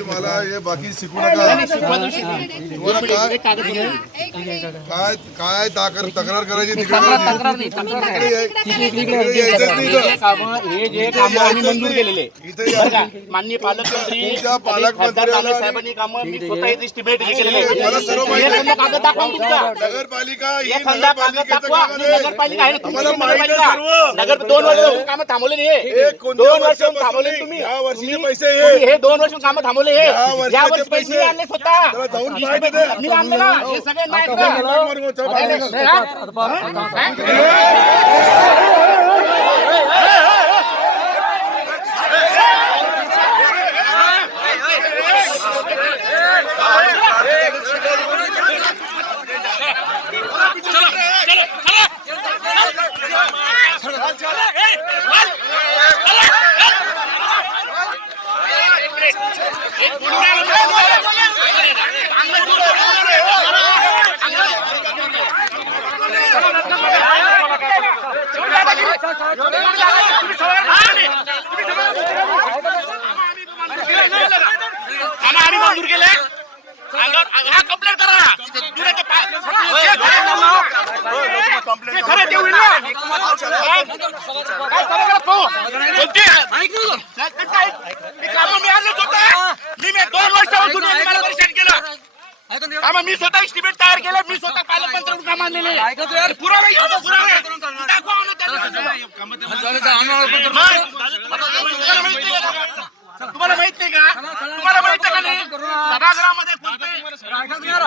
मला हे बाकी शिकू नका. काय काय काय तक्रार तक्रार करायची हे जे. कामं हे आम्ही मंजूर केलेले माननीय पालकमंत्री साहेबांनी कामं मी स्वतः केलेले कागद दाखवा तुमचा. नगरपालिका आहे. नगर दोन वर्ष कामं थांबवले नाही दोन वर्ष थांबवले. तुम्ही पैसे. तुम्ही हे दोन वर्ष कामं थांबवले हे या वर्षीचे या वर्षी पैसे. पैसे आणले स्वतः त्याला जाऊन ही पाहिजे सगळे ते. मी आणले ना हे सगळे नाही हा? कामं आम्ही मंजूर केले. हा कंप्लेंट करा. खरं ते होईल ना. काय. कोणती? मी कामं स्वतः. मी मी दोन वर्षापासून यांनी मला परेशान केलं. कामं मी स्वतः एस्टिमेट तयार केलं. मी स्वतः पालकमंत्र्यांकडून काम आणलेले पुरावे पुरावे. दाखवा ना त्यांना. मग, तुम्हाला माहिती आहे का? तुम्हाला माहीत नाही का तुम्हाला माहीत आहे का नाही सभागृहामध्ये कोणते?